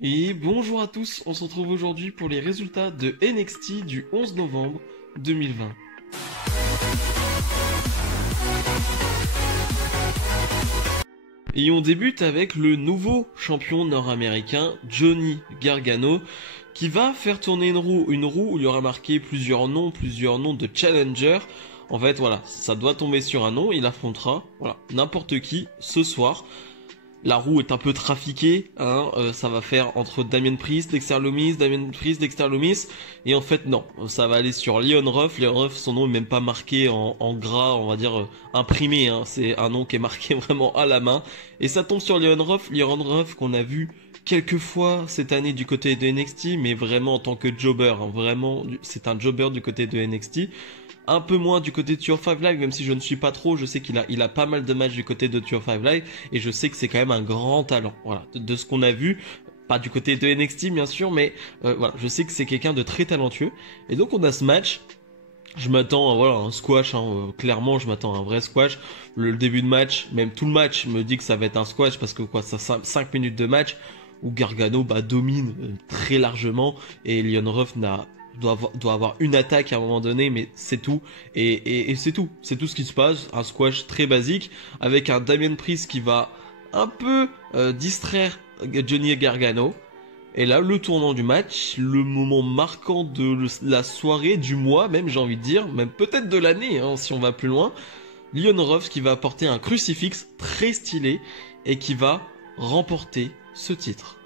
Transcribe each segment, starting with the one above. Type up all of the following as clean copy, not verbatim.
Et bonjour à tous, on se retrouve aujourd'hui pour les résultats de NXT du 11 novembre 2020. Et on débute avec le nouveau champion nord-américain, Johnny Gargano, qui va faire tourner une roue où il y aura marqué plusieurs noms de challenger. En fait, voilà, ça doit tomber sur un nom, il affrontera, voilà, n'importe qui ce soir. La roue est un peu trafiquée, hein, ça va faire entre Damien Priest, Dexter Lumis, et en fait non, ça va aller sur Leon Ruff. Leon Ruff, son nom est même pas marqué en gras, on va dire imprimé, hein. C'est un nom qui est marqué vraiment à la main, et ça tombe sur Leon Ruff qu'on a vu quelques fois cette année du côté de NXT, mais vraiment en tant que jobber, hein, vraiment, c'est un jobber du côté de NXT. Un peu moins du côté de Tour 5 Live, même si je ne suis pas trop, je sais qu'il a pas mal de matchs du côté de Tour 5 Live, et je sais que c'est quand même un grand talent, voilà, de ce qu'on a vu, pas du côté de NXT bien sûr, mais voilà, je sais que c'est quelqu'un de très talentueux, et donc on a ce match, je m'attends à voilà, un squash, hein, clairement je m'attends à un vrai squash, le début de match, même tout le match me dit que ça va être un squash, parce que quoi, ça 5 minutes de match, où Gargano domine très largement, et Leon Ruff doit avoir une attaque à un moment donné, mais c'est tout. Et c'est tout. C'est tout ce qui se passe. Un squash très basique, avec un Damien Priest qui va un peu distraire Johnny Gargano. Et là, le tournant du match, le moment marquant de la soirée, du mois même, j'ai envie de dire, même peut-être de l'année, hein, si on va plus loin. Leon Ruff qui va apporter un crucifix très stylé et qui va remporter ce titre.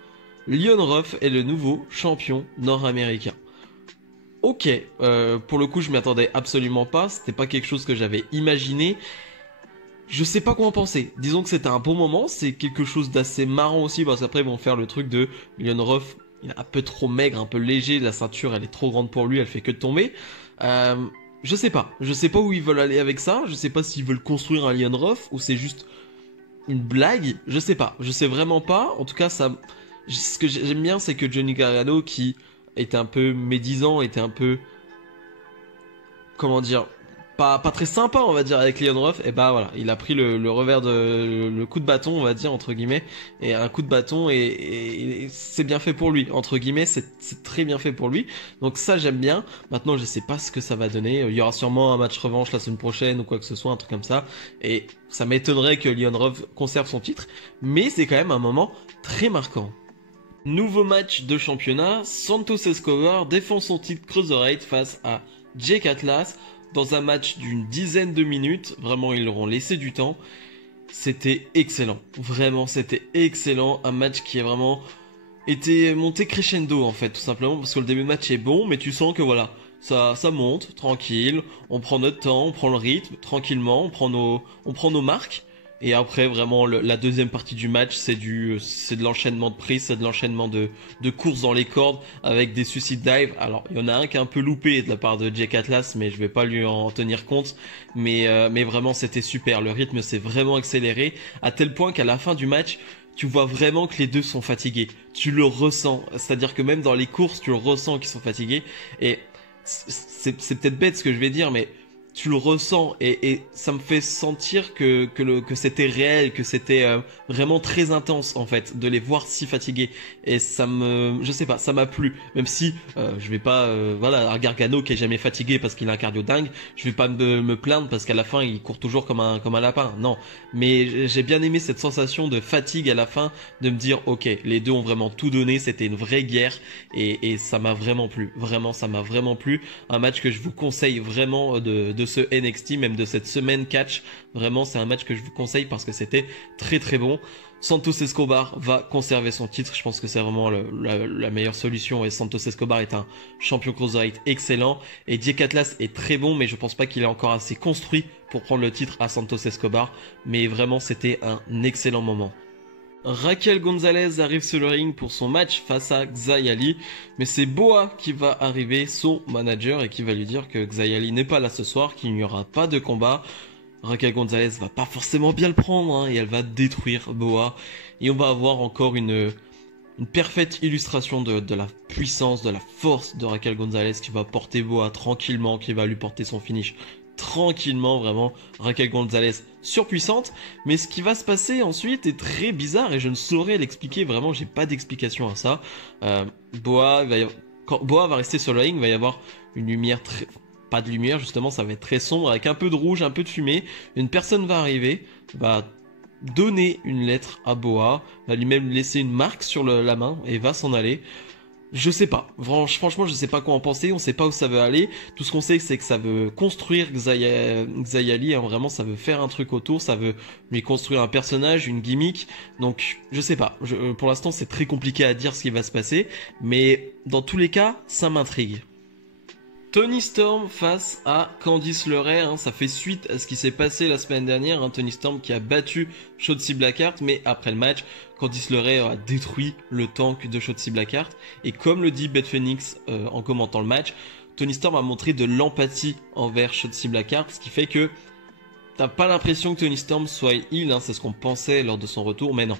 Leon Ruff est le nouveau champion nord-américain. Ok, pour le coup je m'y attendais absolument pas, c'était pas quelque chose que j'avais imaginé. Je sais pas quoi en penser. Disons que c'était un bon moment, c'est quelque chose d'assez marrant aussi, parce qu'après ils vont faire le truc de Leon Ruff, il est un peu trop maigre, un peu léger, la ceinture elle est trop grande pour lui, elle fait que de tomber. Je sais pas où ils veulent aller avec ça, je sais pas s'ils veulent construire un Leon Ruff, ou c'est juste une blague, je sais vraiment pas, en tout cas ça... Ce que j'aime bien c'est que Johnny Gargano qui était un peu médisant, était un peu, comment dire, pas très sympa on va dire avec Leon Ruff, et bah voilà, il a pris le revers le coup de bâton on va dire entre guillemets, et un coup de bâton et c'est bien fait pour lui, entre guillemets c'est très bien fait pour lui, donc ça j'aime bien. Maintenant je sais pas ce que ça va donner, il y aura sûrement un match revanche la semaine prochaine ou quoi que ce soit, un truc comme ça, et ça m'étonnerait que Leon Ruff conserve son titre, mais c'est quand même un moment très marquant. Nouveau match de championnat, Santos Escobar défend son titre Cruiserweight face à Jake Atlas dans un match d'une dizaine de minutes. Vraiment, ils leur ont laissé du temps. C'était excellent. Vraiment, c'était excellent. Un match qui a vraiment été monté crescendo en fait, tout simplement parce que le début de match est bon, mais tu sens que voilà, ça monte tranquille. On prend notre temps, on prend le rythme tranquillement, on prend nos marques. Et après, vraiment, la deuxième partie du match, c'est de l'enchaînement de prises, c'est de l'enchaînement de courses dans les cordes avec des suicide dive. Alors, il y en a un qui est un peu loupé de la part de Jake Atlas, mais je vais pas lui en tenir compte. Mais vraiment, c'était super. Le rythme s'est vraiment accéléré à tel point qu'à la fin du match, tu vois vraiment que les deux sont fatigués. Tu le ressens. C'est-à-dire que même dans les courses, tu le ressens qu'ils sont fatigués. Et c'est peut-être bête ce que je vais dire, mais tu le ressens et ça me fait sentir que c'était réel, que c'était vraiment très intense en fait de les voir si fatigués, et je sais pas, ça m'a plu, même si je vais pas voilà, un Gargano qui est jamais fatigué parce qu'il a un cardio dingue, je vais pas me plaindre parce qu'à la fin il court toujours comme un lapin, non, mais j'ai bien aimé cette sensation de fatigue à la fin, de me dire ok, les deux ont vraiment tout donné, c'était une vraie guerre, et ça m'a vraiment plu, vraiment ça m'a vraiment plu, un match que je vous conseille vraiment de ce NXT, même de cette semaine catch. Vraiment, c'est un match que je vous conseille parce que c'était très très bon. Santos Escobar va conserver son titre. Je pense que c'est vraiment la meilleure solution. Et Santos Escobar est un champion cruiserweight excellent. Et Jake Atlas est très bon, mais je pense pas qu'il est encore assez construit pour prendre le titre à Santos Escobar. Mais vraiment, c'était un excellent moment. Raquel Gonzalez arrive sur le ring pour son match face à Xayali, mais c'est Boa qui va arriver, son manager, et qui va lui dire que Xayali n'est pas là ce soir, qu'il n'y aura pas de combat. Raquel Gonzalez va pas forcément bien le prendre, hein, et elle va détruire Boa, et on va avoir encore une parfaite illustration de la puissance, de la force de Raquel Gonzalez, qui va porter Boa tranquillement, qui va lui porter son finish tranquillement, vraiment, Raquel Gonzalez surpuissante. Mais ce qui va se passer ensuite est très bizarre et je ne saurais l'expliquer, vraiment, j'ai pas d'explication à ça. Boa, quand Boa va rester sur le ring, il va y avoir une lumière très... Pas de lumière, justement, ça va être très sombre, avec un peu de rouge, un peu de fumée. Une personne va arriver, va donner une lettre à Boa, va lui-même laisser une marque sur la main et va s'en aller. Je sais pas, franchement je sais pas quoi en penser, on sait pas où ça veut aller. Tout ce qu'on sait c'est que ça veut construire Xayah, hein, vraiment ça veut faire un truc autour, ça veut lui construire un personnage, une gimmick. Donc je sais pas, pour l'instant c'est très compliqué à dire ce qui va se passer, mais dans tous les cas ça m'intrigue. Toni Storm face à Candice LeRae, hein, ça fait suite à ce qui s'est passé la semaine dernière, hein, Toni Storm qui a battu Shotzi Blackheart, mais après le match, Candice LeRae a détruit le tank de Shotzi Blackheart, et comme le dit Beth Phoenix en commentant le match, Toni Storm a montré de l'empathie envers Shotzi Blackheart, ce qui fait que t'as pas l'impression que Toni Storm soit heal, hein, c'est ce qu'on pensait lors de son retour, mais non.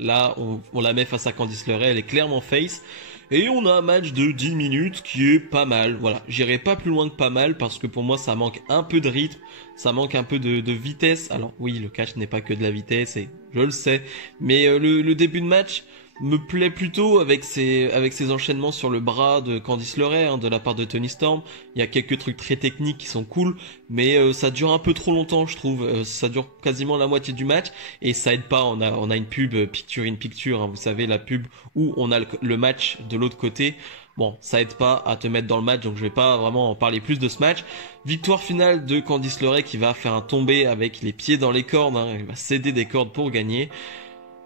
Là, on la met face à Candice LeRae, elle est clairement face. Et on a un match de 10 minutes qui est pas mal. Voilà, j'irai pas plus loin que pas mal parce que pour moi ça manque un peu de rythme, ça manque un peu de vitesse. Alors oui, le catch n'est pas que de la vitesse et je le sais, mais le début de match me plaît plutôt avec ses enchaînements sur le bras de Candice LeRae, hein, de la part de Toni Storm. Il y a quelques trucs très techniques qui sont cool, mais ça dure un peu trop longtemps, je trouve. Ça dure quasiment la moitié du match et ça aide pas. On a une pub picture in picture, hein, vous savez, la pub où on a le match de l'autre côté. Bon, ça aide pas à te mettre dans le match, donc je vais pas vraiment en parler plus de ce match. Victoire finale de Candice LeRae qui va faire un tombé avec les pieds dans les cordes, hein, elle va céder des cordes pour gagner.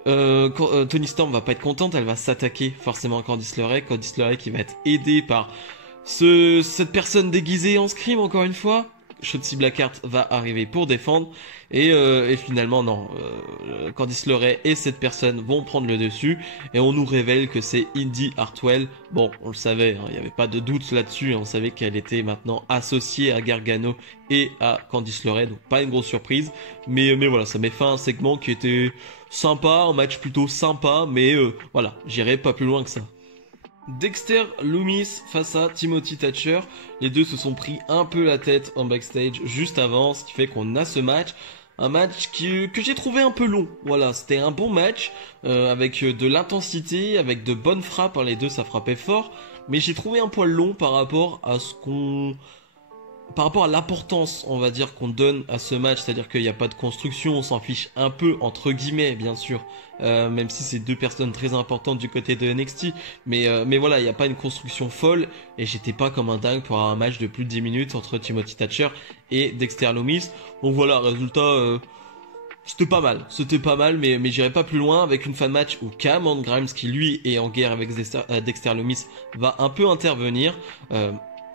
Toni Storm va pas être contente, elle va s'attaquer forcément à Candice LeRae qui va être aidée par cette personne déguisée en Scream encore une fois. Shotzi Blackheart va arriver pour défendre et finalement non, Candice LeRae et cette personne vont prendre le dessus et on nous révèle que c'est Indi Hartwell. Bon, on le savait, hein, il n'y avait pas de doute là-dessus, hein, on savait qu'elle était maintenant associée à Gargano et à Candice LeRae, donc pas une grosse surprise, mais voilà, ça met fin à un segment qui était sympa, un match plutôt sympa, mais voilà, j'irai pas plus loin que ça. Dexter Lumis face à Timothy Thatcher, les deux se sont pris un peu la tête en backstage juste avant, ce qui fait qu'on a ce match. Un match que j'ai trouvé un peu long, voilà, c'était un bon match, avec de l'intensité, avec de bonnes frappes, hein, les deux ça frappait fort, mais j'ai trouvé un poil long par rapport à l'importance, on va dire, qu'on donne à ce match, c'est-à-dire qu'il n'y a pas de construction, on s'en fiche un peu, entre guillemets, bien sûr, même si c'est deux personnes très importantes du côté de NXT, mais voilà, il n'y a pas une construction folle, et j'étais pas comme un dingue pour avoir un match de plus de 10 minutes entre Timothy Thatcher et Dexter Lumis. Donc voilà, résultat, c'était pas mal, mais j'irai pas plus loin avec une fan match où Cameron Grimes, qui lui est en guerre avec Dexter Lumis, va un peu intervenir,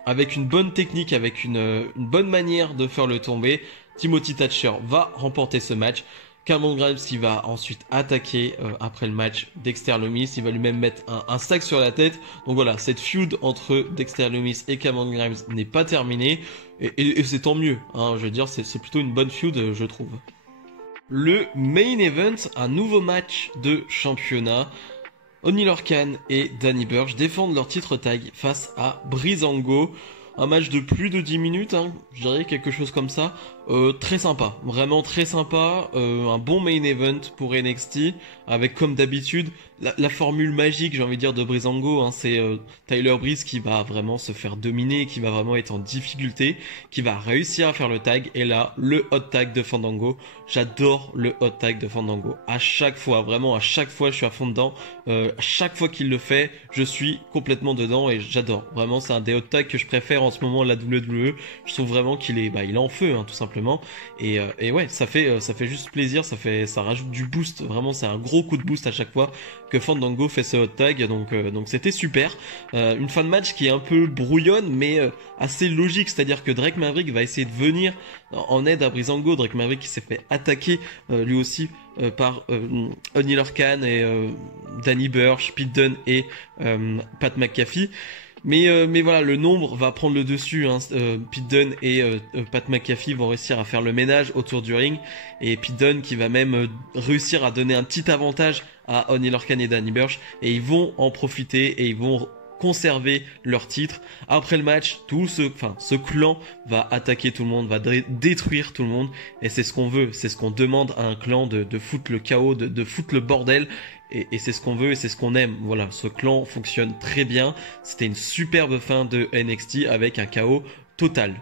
avec une bonne technique, avec une bonne manière de faire le tomber. Timothy Thatcher va remporter ce match. Cameron Grimes qui va ensuite attaquer après le match Dexter Lumis, il va lui-même mettre un sac sur la tête. Donc voilà, cette feud entre Dexter Lumis et Cameron Grimes n'est pas terminée, et c'est tant mieux, hein, je veux dire, c'est plutôt une bonne feud, je trouve. Le main event, un nouveau match de championnat. Oney Lorcan et Danny Burch défendent leur titre tag face à Breezango. Un match de plus de 10 minutes, hein, je dirais quelque chose comme ça. Très sympa, vraiment très sympa. Un bon main event pour NXT, avec comme d'habitude la formule magique, j'ai envie de dire, de Breezango, hein, c'est Tyler Breeze qui va vraiment se faire dominer, qui va vraiment être en difficulté, qui va réussir à faire le tag, et là, le hot tag de Fandango. J'adore le hot tag de Fandango. À chaque fois, vraiment, à chaque fois, je suis à fond dedans. À chaque fois qu'il le fait, je suis complètement dedans et j'adore. Vraiment, c'est un des hot tags que je préfère en ce moment à la WWE. Je trouve vraiment qu'il est en feu, hein, tout simplement. Et ouais, ça fait juste plaisir, ça rajoute du boost. Vraiment, c'est un gros coup de boost à chaque fois que Fandango fait ce hot tag. Donc c'était super. Une fin de match qui est un peu brouillonne, mais assez logique. C'est-à-dire que Drake Maverick va essayer de venir en aide à Breezango. Drake Maverick qui s'est fait attaquer lui aussi par Oney Lorcan et Danny Burch, Pete Dunne et Pat McAfee. Mais voilà, le nombre va prendre le dessus, hein. Pete Dunne et Pat McAfee vont réussir à faire le ménage autour du ring, et Pete Dunne qui va même réussir à donner un petit avantage à Oney Lorcan et Danny Burch, et ils vont en profiter et ils vont conserver leur titre. Après le match, ce clan va attaquer tout le monde, va détruire tout le monde. Et c'est ce qu'on veut, c'est ce qu'on demande à un clan de foutre le chaos, de foutre le bordel. Et c'est ce qu'on veut et c'est ce qu'on aime. Voilà, ce clan fonctionne très bien. C'était une superbe fin de NXT avec un chaos total.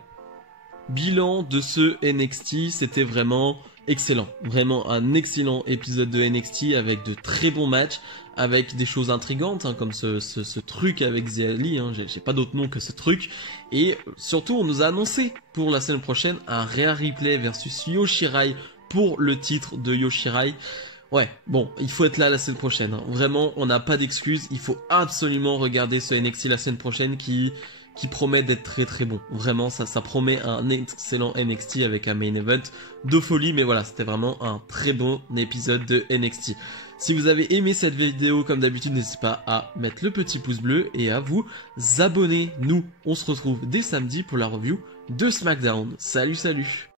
Bilan de ce NXT, c'était vraiment excellent. Vraiment un excellent épisode de NXT avec de très bons matchs, avec des choses intrigantes, comme ce truc avec Xia Li, j'ai pas d'autre nom que ce truc. Et surtout, on nous a annoncé pour la semaine prochaine un Rhea Ripley versus Yoshirai pour le titre de Yoshirai. Ouais, bon, il faut être là la semaine prochaine. Vraiment, on n'a pas d'excuses. Il faut absolument regarder ce NXT la semaine prochaine qui promet d'être très très bon. Vraiment, ça promet un excellent NXT avec un main event de folie. Mais voilà, c'était vraiment un très bon épisode de NXT. Si vous avez aimé cette vidéo, comme d'habitude, n'hésitez pas à mettre le petit pouce bleu et à vous abonner. Nous, on se retrouve dès samedi pour la review de SmackDown. Salut, salut!